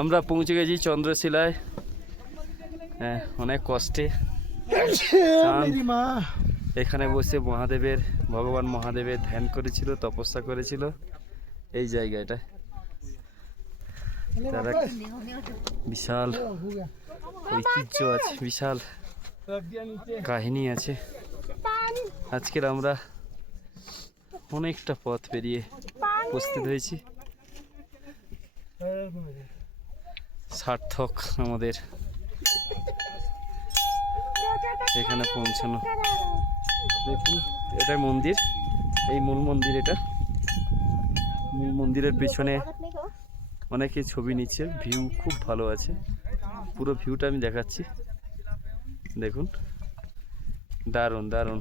আমরা পৌঁছে গেছি চন্দ্রশিলায়। হ্যাঁ অনেক কষ্টে। এখানে বসে মহাদেবের, ভগবান মহাদেবের ধ্যান করেছিল, তপস্যা করেছিল। এই জায়গাটা। বিশাল ঐতিহ্য আছে, বিশাল কাহিনী আছে। আজকের আমরা অনেকটা পথ পেরিয়ে উপস্থিত হয়েছি। সার্থক আমাদের এখানে পৌঁছানো। দেখুন, এটা মন্দির। এই মূল মন্দির এটা। মূল মন্দিরের পেছনে অনেকে ছবি নিচ্ছে। ভিউ খুব ভালো আছে। পুরো ভিউটা আমি দেখাচ্ছি। দেখুন। দারুণ দারুণ।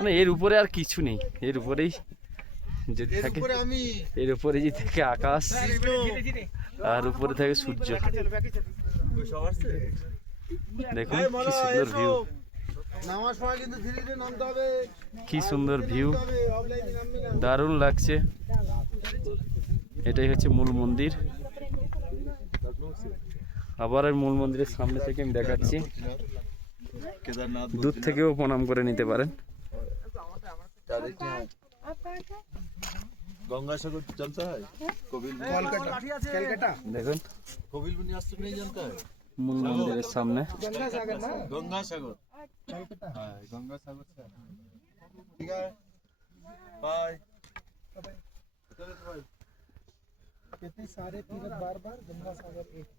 মানে এর উপরে আর কিছু নেই। এর উপরেই যদি থাকে এর উপরে যদি থাকে আকাশ আর উপরে থাকে সূর্য। দেখুন কি সুন্দর ভিউ নামার সময় কিন্তু ধীরে ধীরে নামতে হবে। কি সুন্দর ভিউ দারুণ লাগছে। এটাই হচ্ছে মূল মন্দির। আবার ওই মূল মন্দিরের সামনে থেকে আমি দেখাচ্ছি। দূর থেকেও প্রণাম করে নিতে পারেন। गंगासागर चलता है कपिल कोलकाता कलकत्ता দেখুন कपिल बुनियाद नहीं जानता है মূল মন্দিরের সামনে गंगासागर ना गंगासागर हाँ गंगासागर से ठीक है बाय कितने सारे तीरथ बार बार गंगा सागर एक